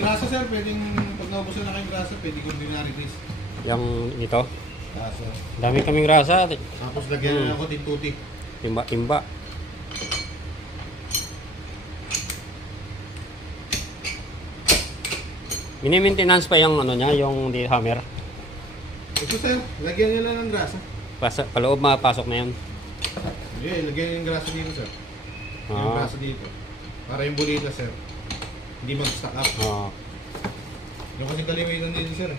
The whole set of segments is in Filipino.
grasa sir, pwedeng pag naubusan na kayong grasa, pwede ordinary grease. Yung ito. Grasa. Dami kaming grasa. Tapos lagyan na ako tintuti. Timba-timba. Mini-maintenance pa yung ano niya, yung hammer. Ito sir, lagyan nyo lang ng grasa. Paloob mapasok na yan. Okay, lagyan yung grasa dito sir. Yung grasa dito. Para yung bulita sir. Hindi mag-stack up. Yung kasi kaliwitan dito sir.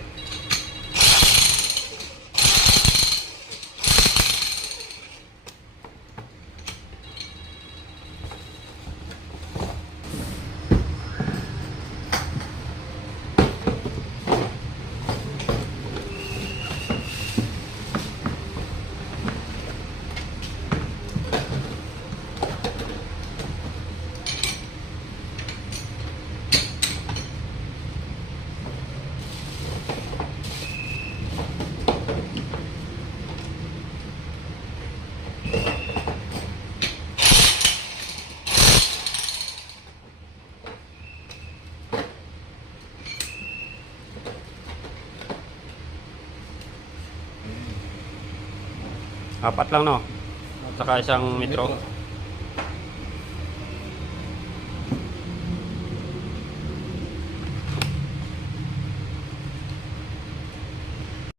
Apat lang no? Saka isang metro.